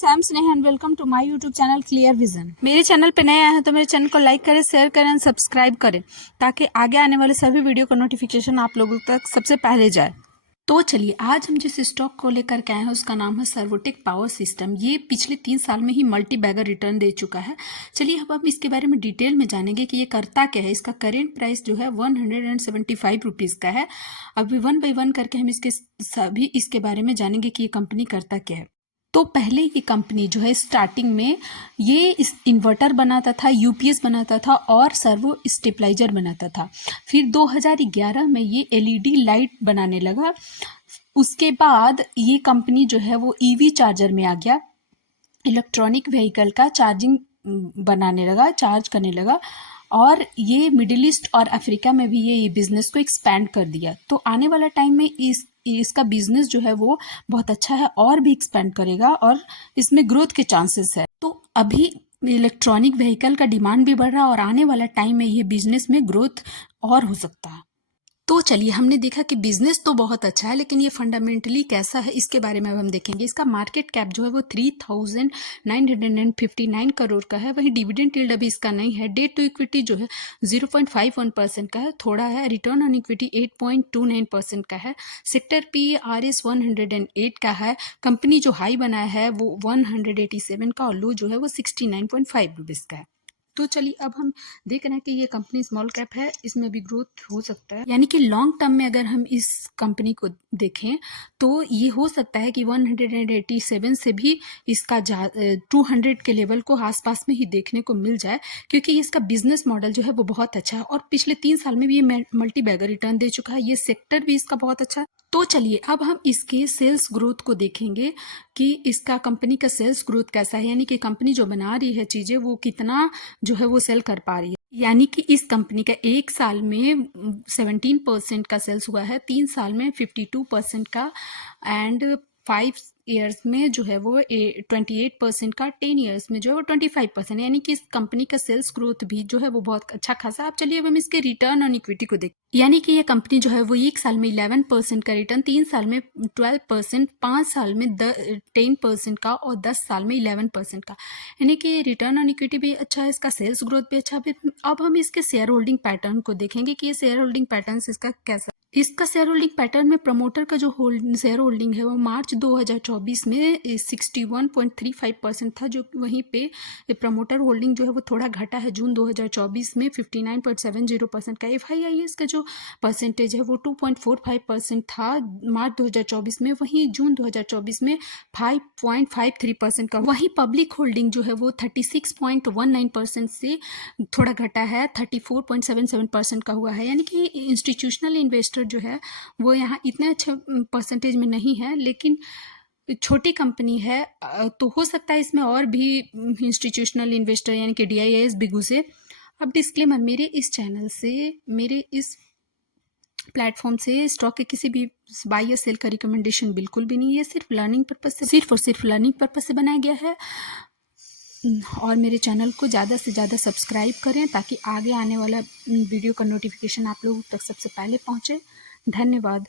Friends, I am Sneha and welcome to my YouTube channel clear vision. मेरे channel पे नए आए हैं तो मेरे चैनल को लाइक करें, शेयर करें एंड सब्सक्राइब करें ताकि आगे आने वाले सभी वीडियो का नोटिफिकेशन आप लोगों तक सबसे पहले जाए। तो चलिए, आज हम जिस स्टॉक को लेकर के आए हैं उसका नाम है सर्वोटेक पावर सिस्टम। ये पिछले 3 साल में ही मल्टी बैगर रिटर्न दे चुका है। चलिए अब हम इसके बारे में डिटेल में जानेंगे कि ये करता क्या है। इसका करेंट प्राइस जो है 175 रुपीज़ का है। अभी 1 बाय 1 करके हम इसके बारे में जानेंगे कि ये कंपनी करता क्या है। तो पहले ये कंपनी जो है स्टार्टिंग में ये इस इन्वर्टर बनाता था, यूपीएस बनाता था और सर्वो स्टेबलाइजर बनाता था। फिर 2011 में ये एलईडी लाइट बनाने लगा। उसके बाद ये कंपनी जो है वो ईवी चार्जर में आ गया, इलेक्ट्रॉनिक व्हीकल का चार्जिंग बनाने लगा, चार्ज करने लगा। और ये मिडिल ईस्ट और अफ्रीका में भी ये बिज़नेस को एक्सपैंड कर दिया। तो आने वाला टाइम में इसका बिजनेस जो है वो बहुत अच्छा है और भी एक्सपेंड करेगा और इसमें ग्रोथ के चांसेस है। तो अभी इलेक्ट्रॉनिक व्हीकल का डिमांड भी बढ़ रहा है और आने वाला टाइम में ये बिजनेस में ग्रोथ और हो सकता है। तो चलिए, हमने देखा कि बिजनेस तो बहुत अच्छा है, लेकिन ये फंडामेंटली कैसा है इसके बारे में अब हम देखेंगे। इसका मार्केट कैप जो है वो 3,959 करोड़ का है। वहीं डिविडेंड यील्ड अभी इसका नहीं है। डेट टू इक्विटी जो है 0.51% का है, थोड़ा है। रिटर्न ऑन इक्विटी 8.29% का है। सेक्टर PERS 108 का है। कंपनी जो हाई बनाया है वो 187 का और लो जो है वो 69.5 रुपीज़ का है। तो चलिए, अब हम देख रहे हैं कि ये कंपनी स्मॉल कैप है, इसमें भी ग्रोथ हो सकता है। यानी कि लॉन्ग टर्म में अगर हम इस कंपनी को देखें तो ये हो सकता है कि 187 से भी इसका 200 के लेवल को आसपास में ही देखने को मिल जाए, क्योंकि इसका बिजनेस मॉडल जो है वो बहुत अच्छा है और पिछले 3 साल में भी ये मल्टी बैगर रिटर्न दे चुका है। ये सेक्टर भी इसका बहुत अच्छा है। तो चलिए, अब हम इसके सेल्स ग्रोथ को देखेंगे कि इसका कंपनी का सेल्स ग्रोथ कैसा है। यानी कि कंपनी जो बना रही है चीज़ें वो कितना जो है वो सेल कर पा रही है। यानी कि इस कंपनी का 1 साल में 17% का सेल्स हुआ है, 3 साल में 52% का एंड 5 ईयर्स में जो है वो 28% का, 10 ईयर्स में जो है वो 25%। यानी कि इस कंपनी का सेल्स ग्रोथ भी जो है वो बहुत अच्छा खासा। अब चलिए, अब हम इसके रिटर्न ऑन इक्विटी को देखें। यानी कि ये कंपनी जो है वो 1 साल में 11% का रिटर्न, 3 साल में 12%, 5 साल में 10% का और 10 साल में 11% का। यानी कि रिटर्न ऑन इक्विटी भी अच्छा है, इसका सेल्स ग्रोथ भी अच्छा है। अब हम इसके शेयर होल्डिंग पैटर्न को देखेंगे कि ये शेयर होल्डिंग पैटर्न इसका कैसा। इसका शेयर होल्डिंग पैटर्न में प्रमोटर का जो शेयर होल्डिंग है वो मार्च 2024 में 61.35% था, जो वहीं पे प्रमोटर होल्डिंग जो है वो थोड़ा घटा है। जून 2024 में 59.70% का। FIIS का जो परसेंटेज है वो 2.45% था मार्च 2024 में, वहीं जून 2024 में 5.53% का। वहीं पब्लिक होल्डिंग जो है वो 36.19% से थोड़ा घटा है, 34.77% का हुआ है। यानी कि इंस्टीट्यूशनल इन्वेस्टर जो है वो यहाँ इतने अच्छे परसेंटेज में नहीं है, लेकिन छोटी कंपनी है तो हो सकता है इसमें और भी इंस्टीट्यूशनल इन्वेस्टर यानी कि DIIS भी घुसे। अब डिस्क्लेमर, मेरे इस चैनल से, मेरे इस प्लेटफॉर्म से स्टॉक के किसी भी बाय या सेल का रिकमेंडेशन बिल्कुल भी नहीं है। सिर्फ लर्निंग पर्पस से, सिर्फ और सिर्फ लर्निंग पर्पस से बनाया गया है। और मेरे चैनल को ज़्यादा से ज़्यादा सब्सक्राइब करें ताकि आगे आने वाला वीडियो का नोटिफिकेशन आप लोगों तक सबसे पहले पहुँचे। धन्यवाद।